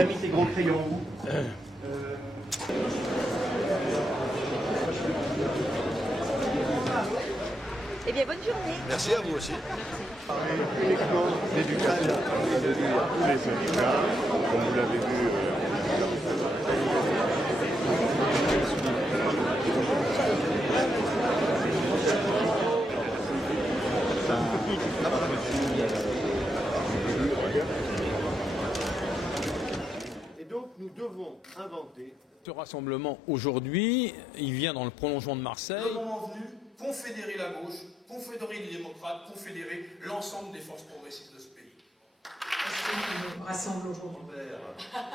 qui a mis ses gros crayons? Eh bien, bonne journée. Merci à vous aussi. Uniquement d'éducation et de dire à tous les syndicats, comme vous l'avez vu. Et donc nous devons inventer. Ce rassemblement aujourd'hui, il vient dans le prolongement de Marseille. Le moment venu, confédérer la gauche, confédérer les démocrates, confédérer l'ensemble des forces progressistes de ce pays. Est-ce qu'on rassemble aujourd'hui?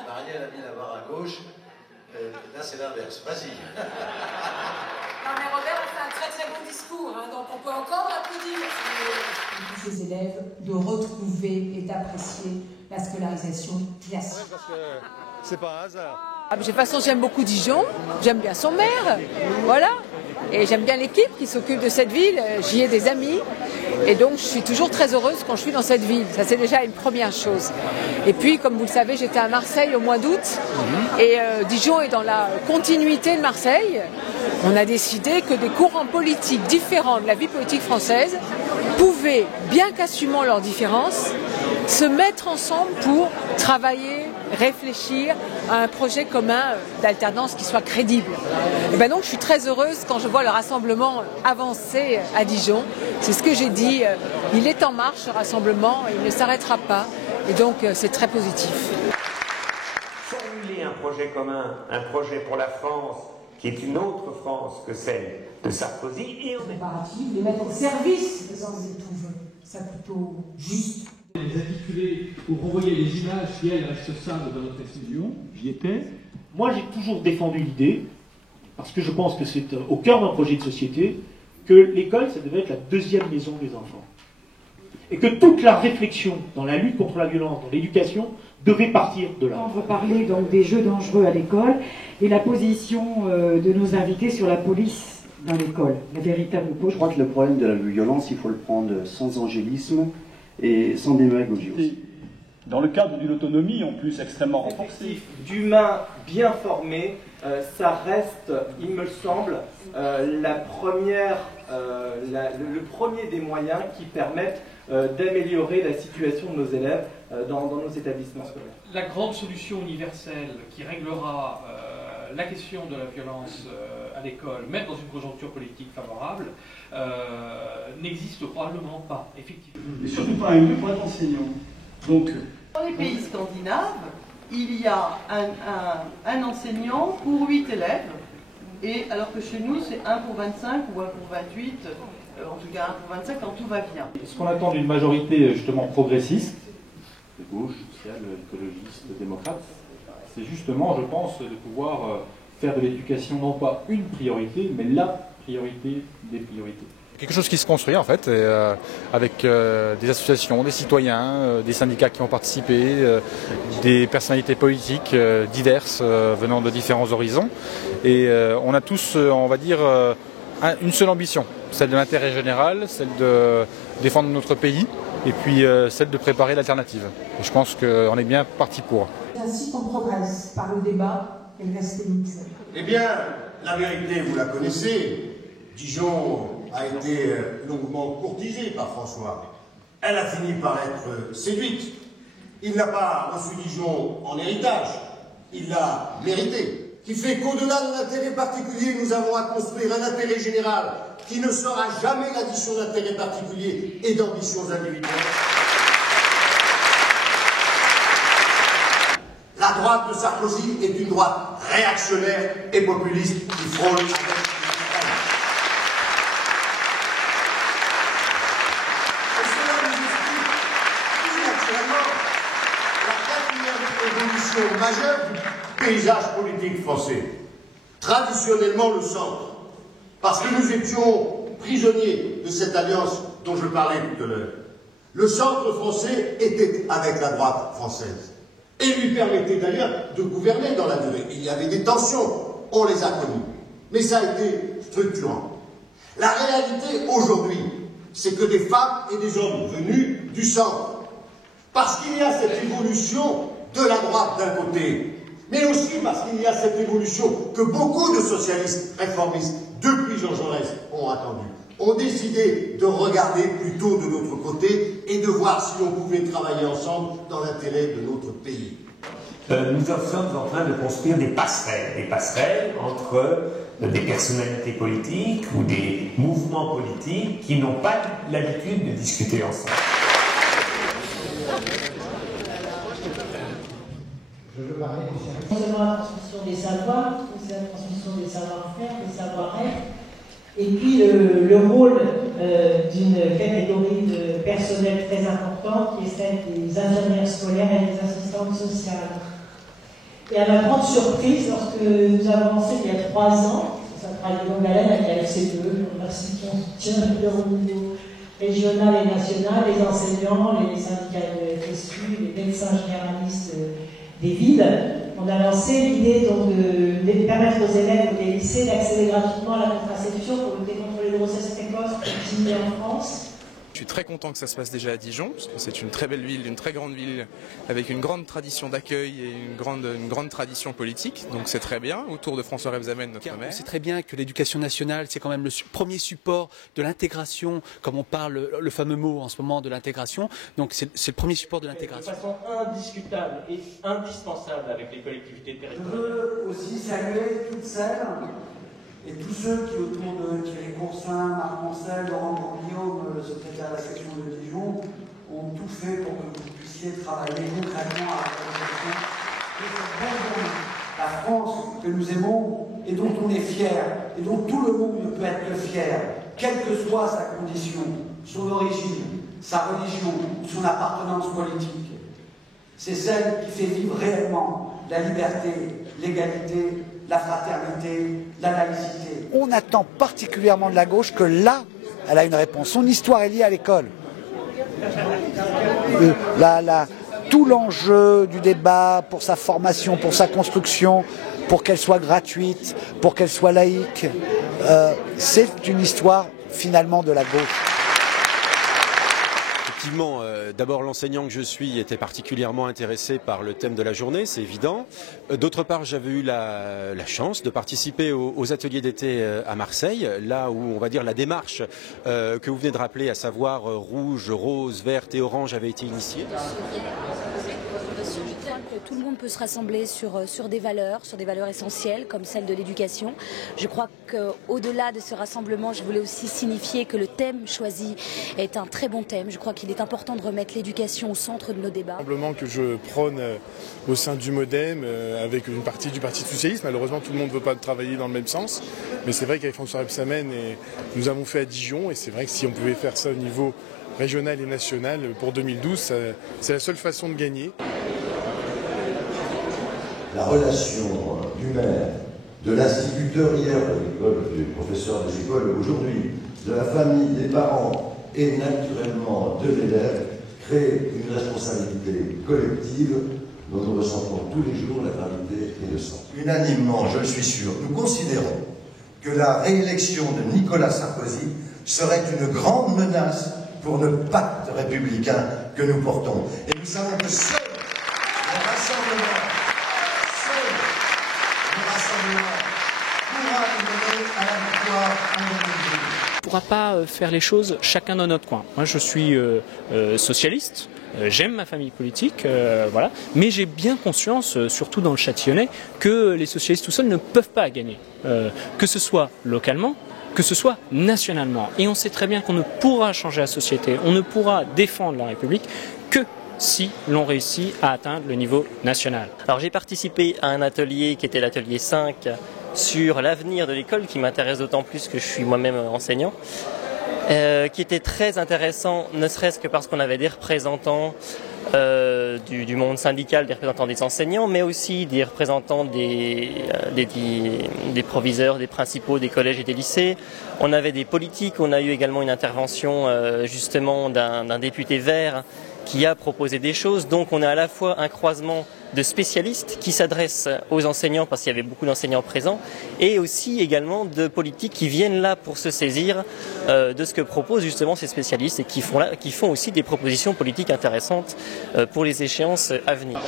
Marielle a mis la barre à gauche, là c'est l'inverse. Vas-y. Non mais Robert a fait un très très bon discours, hein, donc on peut encore l'applaudir. Ces élèves de retrouver et d'apprécier la scolarisation classique. Parce que c'est pas un hasard. De toute façon, j'aime beaucoup Dijon, j'aime bien son maire, voilà. Et j'aime bien l'équipe qui s'occupe de cette ville, j'y ai des amis. Et donc, je suis toujours très heureuse quand je suis dans cette ville. Ça, c'est déjà une première chose. Et puis, comme vous le savez, j'étais à Marseille au mois d'août. Et Dijon est dans la continuité de Marseille. On a décidé que des courants politiques différents de la vie politique française pouvaient, bien qu'assumant leurs différences, se mettre ensemble pour travailler, réfléchir à un projet commun d'alternance qui soit crédible. Et ben donc je suis très heureuse quand je vois le rassemblement avancer à Dijon. C'est ce que j'ai dit, il est en marche ce rassemblement, il ne s'arrêtera pas et donc c'est très positif. Formuler un projet commun, un projet pour la France qui est une autre France que celle de Sarkozy et en Comparative, les mettre au service des uns et tous, c'est plutôt juste. Les intituler ou renvoyer les images qui, elles, restent simples dans notre institution. J'y étais. Moi, j'ai toujours défendu l'idée, parce que je pense que c'est au cœur d'un projet de société, que l'école, ça devait être la deuxième maison des enfants. Et que toute la réflexion dans la lutte contre la violence, dans l'éducation, devait partir de là. On va parler donc des jeux dangereux à l'école et la position de nos invités sur la police dans l'école, la véritable police. Je crois que le problème de la violence, il faut le prendre sans angélisme et sans démagogie aussi. Dans le cadre d'une autonomie en plus extrêmement renforcée. D'humains bien formés, ça reste, il me semble, le premier des moyens qui permettent d'améliorer la situation de nos élèves dans nos établissements scolaires. La grande solution universelle qui réglera la question de la violence à l'école, même dans une conjoncture politique favorable, n'existe probablement pas, effectivement. Et surtout pas un lieu pour être enseignant. Donc, dans les pays scandinaves, il y a un enseignant pour 8 élèves, et alors que chez nous c'est 1 pour 25 ou 1 pour 28, en tout cas 1 pour 25 quand tout va bien. Ce qu'on attend d'une majorité justement progressiste, de gauche, sociale, écologiste, démocrate, c'est justement, je pense, de pouvoir faire de l'éducation non pas une priorité, mais la priorité des priorités. Quelque chose qui se construit en fait, avec des associations, des citoyens, des syndicats qui ont participé, des personnalités politiques diverses venant de différents horizons. Et on a tous, on va dire, une seule ambition, celle de l'intérêt général, celle de défendre notre pays et puis celle de préparer l'alternative. Et je pense qu'on est bien parti pour. C'est ainsi qu'on progresse par le débat et le respect mutuel. Eh bien, la vérité, vous la connaissez. Dijon a été longuement courtisée par François. Elle a fini par être séduite. Il n'a pas reçu Dijon en héritage. Il l'a mérité. Qui fait qu'au-delà de l'intérêt particulier, nous avons à construire un intérêt général qui ne sera jamais l'addition d'intérêts particuliers et d'ambitions individuelles. La droite de Sarkozy est une droite réactionnaire et populiste qui frôle avec majeure du paysage politique français. Traditionnellement le centre, parce que nous étions prisonniers de cette alliance dont je parlais tout à l'heure. Le centre français était avec la droite française et lui permettait d'ailleurs de gouverner dans la durée. Il y avait des tensions, on les a connues, mais ça a été structurant. La réalité aujourd'hui, c'est que des femmes et des hommes venus du centre, parce qu'il y a cette évolution de la droite d'un côté, mais aussi parce qu'il y a cette évolution que beaucoup de socialistes réformistes, depuis Jean Jaurès, ont attendue, ont décidé de regarder plutôt de l'autre côté et de voir si on pouvait travailler ensemble dans l'intérêt de notre pays. Nous sommes en train de construire des passerelles entre des personnalités politiques ou des mouvements politiques qui n'ont pas l'habitude de discuter ensemble. Non seulement la transmission des savoirs, mais la transmission des savoir-faire, des savoir-être, et puis le rôle d'une catégorie de personnel très important qui est celle des infirmières scolaires et des assistantes sociales. Et à ma grande surprise, lorsque nous avons lancé il y a 3 ans, ça fera une longue haleine avec la FCPE, je remercie son soutien au niveau régional et national, les enseignants, les syndicats de FSU, les médecins généralistes des villes, on a lancé l'idée de permettre aux élèves des lycées d'accéder gratuitement à la contraception pour lutter contre les grossesses précoces continuer en France. Je suis très content que ça se passe déjà à Dijon, parce que c'est une très belle ville, une très grande ville, avec une grande tradition d'accueil et une grande tradition politique, donc c'est très bien, autour de François Rebsamen, notre maire. C'est très bien que l'éducation nationale, c'est quand même le premier support de l'intégration, comme on parle le fameux mot en ce moment de l'intégration, donc c'est le premier support de l'intégration. De façon indiscutable et indispensable avec les collectivités territoriales. Je veux aussi saluer toutes celles et tous ceux qui, autour de Thierry Coursin, Marc Mancel, Laurent Bourguillaume, le secrétaire de la section de Dijon, ont tout fait pour que vous puissiez travailler concrètement à la construction de cette belle journée. La France que nous aimons et dont on est fier, et dont tout le monde ne peut être que fier, quelle que soit sa condition, son origine, sa religion, son appartenance politique. C'est celle qui fait vivre réellement la liberté, l'égalité, la fraternité, la laïcité. On attend particulièrement de la gauche que là, elle a une réponse. Son histoire est liée à l'école. Tout l'enjeu du débat pour sa formation, pour sa construction, pour qu'elle soit gratuite, pour qu'elle soit laïque, c'est une histoire finalement de la gauche. Effectivement, d'abord l'enseignant que je suis était particulièrement intéressé par le thème de la journée, c'est évident. D'autre part, j'avais eu la chance de participer aux ateliers d'été à Marseille, là où on va dire la démarche que vous venez de rappeler, à savoir rouge, rose, verte et orange avait été initiée. Tout le monde peut se rassembler sur des valeurs essentielles comme celle de l'éducation. Je crois qu'au-delà de ce rassemblement, je voulais aussi signifier que le thème choisi est un très bon thème. Je crois qu'il est important de remettre l'éducation au centre de nos débats. Simplement que je prône au sein du MoDem avec une partie du Parti socialiste. Malheureusement, tout le monde ne veut pas travailler dans le même sens. Mais c'est vrai qu'avec François Rebsamen, nous avons fait à Dijon, et c'est vrai que si on pouvait faire ça au niveau régional et national pour 2012, c'est la seule façon de gagner. La relation du maire, de l'instituteur hier de l'école, du professeur des écoles aujourd'hui, de la famille, des parents et naturellement de l'élève crée une responsabilité collective dont nous ressentons tous les jours la gravité et le sens. Unanimement, je le suis sûr, nous considérons que la réélection de Nicolas Sarkozy serait une grande menace pour le pacte républicain que nous portons. Et nous savons que seul le rassemblement On ne pourra pas faire les choses chacun dans notre coin. Moi, je suis socialiste, j'aime ma famille politique, voilà. Mais j'ai bien conscience, surtout dans le Châtillonnais, que les socialistes tout seuls ne peuvent pas gagner, que ce soit localement, que ce soit nationalement. Et on sait très bien qu'on ne pourra changer la société, on ne pourra défendre la République que si l'on réussit à atteindre le niveau national. Alors j'ai participé à un atelier qui était l'atelier 5 sur l'avenir de l'école, qui m'intéresse d'autant plus que je suis moi-même enseignant, qui était très intéressant, ne serait-ce que parce qu'on avait des représentants du monde syndical, des représentants des enseignants, mais aussi des représentants des proviseurs, des principaux des collèges et des lycées. On avait des politiques, on a eu également une intervention justement d'un député vert qui a proposé des choses. Donc on a à la fois un croisement de spécialistes qui s'adressent aux enseignants parce qu'il y avait beaucoup d'enseignants présents et aussi également de politiques qui viennent là pour se saisir de ce que proposent justement ces spécialistes et qui font aussi des propositions politiques intéressantes pour les échéances à venir.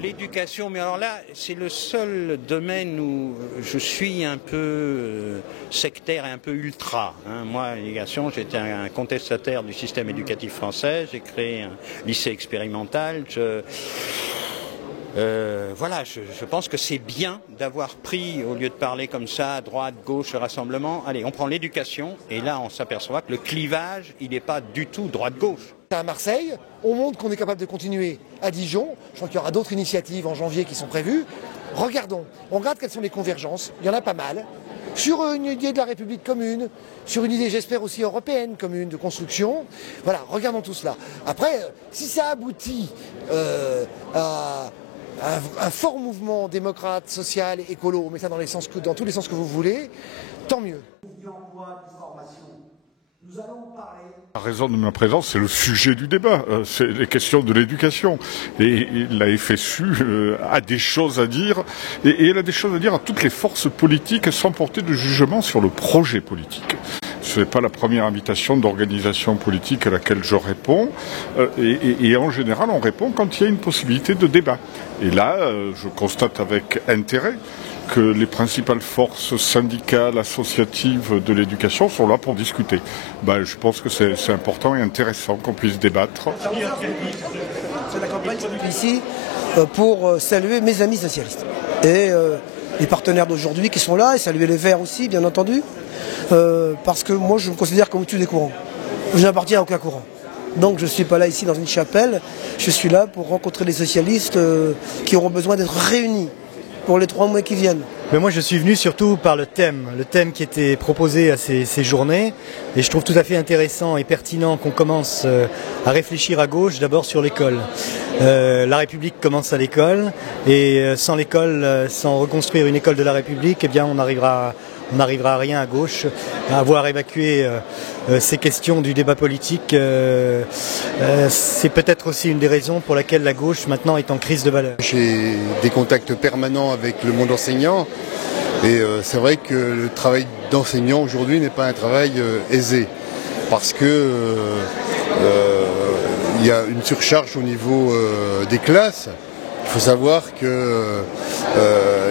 L'éducation, mais alors là, c'est le seul domaine où je suis un peu sectaire et un peu ultra. Moi, l'éducation, j'étais un contestataire du système éducatif français, j'ai créé un lycée expérimental. Voilà, je pense que c'est bien d'avoir pris, au lieu de parler comme ça, droite, gauche, rassemblement, allez, on prend l'éducation, et là on s'aperçoit que le clivage, il n'est pas du tout droite-gauche. À Marseille, on montre qu'on est capable de continuer à Dijon. Je crois qu'il y aura d'autres initiatives en janvier qui sont prévues. Regardons, on regarde quelles sont les convergences, il y en a pas mal, sur une idée de la République commune, sur une idée, j'espère, aussi européenne commune de construction. Voilà, regardons tout cela. Après, si ça aboutit à un fort mouvement démocrate, social, écolo, mais ça dans tous les sens que vous voulez, tant mieux. La raison de ma présence, c'est le sujet du débat, c'est les questions de l'éducation. Et la FSU a des choses à dire, et elle a des choses à dire à toutes les forces politiques sans porter de jugement sur le projet politique. Ce n'est pas la première invitation d'organisation politique à laquelle je réponds, et en général on répond quand il y a une possibilité de débat. Et là, je constate avec intérêt que les principales forces syndicales, associatives de l'éducation sont là pour discuter. Je pense que c'est important et intéressant qu'on puisse débattre. C'est la campagne ici pour saluer mes amis socialistes et les partenaires d'aujourd'hui qui sont là, et saluer les Verts aussi, bien entendu, parce que moi je me considère comme au-dessus des courants. Je n'appartiens à aucun courant. Donc je ne suis pas là ici dans une chapelle, je suis là pour rencontrer les socialistes qui auront besoin d'être réunis pour les 3 mois qui viennent. Mais moi je suis venu surtout par le thème qui était proposé à ces journées, et je trouve tout à fait intéressant et pertinent qu'on commence à réfléchir à gauche d'abord sur l'école. La République commence à l'école, et sans l'école, sans reconstruire une école de la République, eh bien on n'arrivera à rien à gauche. Avoir évacué ces questions du débat politique, c'est peut-être aussi une des raisons pour laquelle la gauche maintenant est en crise de valeur. J'ai des contacts permanents avec le monde enseignant, et c'est vrai que le travail d'enseignant aujourd'hui n'est pas un travail aisé, parce que il y a une surcharge au niveau des classes. Il faut savoir que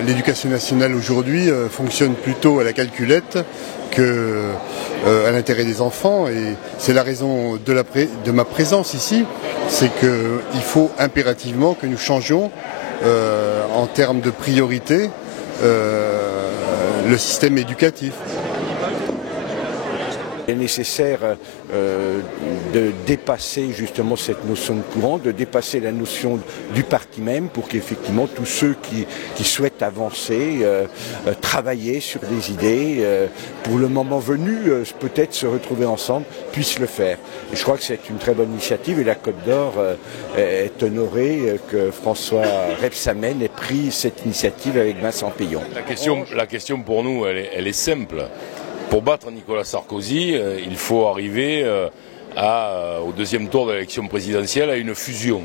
l'éducation nationale aujourd'hui fonctionne plutôt à la calculette qu'à l'intérêt des enfants, et c'est la raison de ma présence ici, c'est qu'il faut impérativement que nous changions en termes de priorité le système éducatif. Il est nécessaire de dépasser justement cette notion de courant, de dépasser la notion du parti même, pour qu'effectivement tous ceux qui souhaitent avancer, travailler sur des idées, pour le moment venu, peut-être se retrouver ensemble, puissent le faire. Et je crois que c'est une très bonne initiative, et la Côte d'Or est honorée que François Rebsamen ait pris cette initiative avec Vincent Payon. La question pour nous, elle est simple. Pour battre Nicolas Sarkozy, il faut arriver au deuxième tour de l'élection présidentielle à une fusion.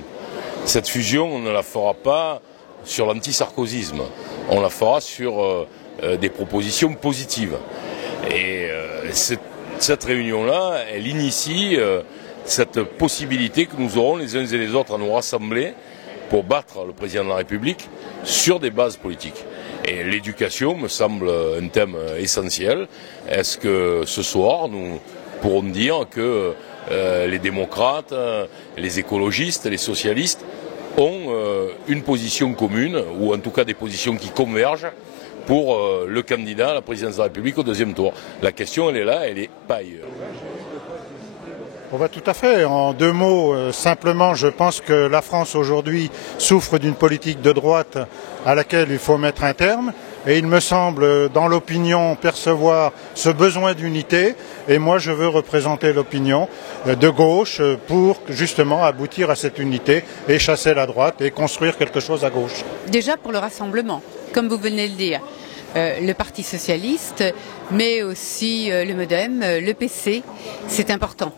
Cette fusion, on ne la fera pas sur l'anti-sarkozysme, on la fera sur des propositions positives. Et cette réunion-là, elle initie cette possibilité que nous aurons les uns et les autres à nous rassembler pour battre le président de la République sur des bases politiques. Et l'éducation me semble un thème essentiel. Est-ce que ce soir, nous pourrons dire que les démocrates, les écologistes, les socialistes ont une position commune, ou en tout cas des positions qui convergent pour le candidat à la présidence de la République au deuxième tour? La question, elle est là, elle n'est pas ailleurs. Tout à fait. En 2 mots, simplement, je pense que la France aujourd'hui souffre d'une politique de droite à laquelle il faut mettre un terme. Et il me semble, dans l'opinion, percevoir ce besoin d'unité. Et moi, je veux représenter l'opinion de gauche pour justement aboutir à cette unité et chasser la droite et construire quelque chose à gauche. Déjà pour le rassemblement, comme vous venez de le dire. Le Parti socialiste, mais aussi le MoDem, le PC, c'est important.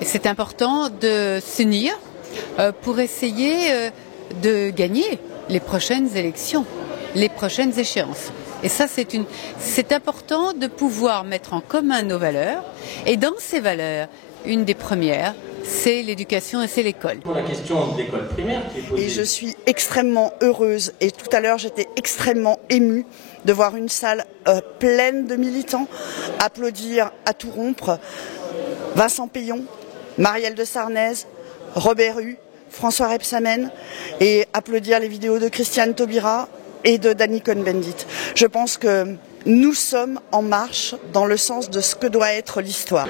Et c'est important de s'unir pour essayer de gagner les prochaines élections, les prochaines échéances. Et ça, c'est important de pouvoir mettre en commun nos valeurs. Et dans ces valeurs, une des premières, c'est l'éducation et c'est l'école. Pour la question de l'école primaire qui est posée. Et je suis extrêmement heureuse et tout à l'heure j'étais extrêmement émue de voir une salle pleine de militants applaudir à tout rompre Vincent Payon, Marielle de Sarnez, Robert Hue, François Rebsamen et applaudir les vidéos de Christiane Taubira et de Danny Cohn-Bendit. Je pense que nous sommes en marche dans le sens de ce que doit être l'histoire.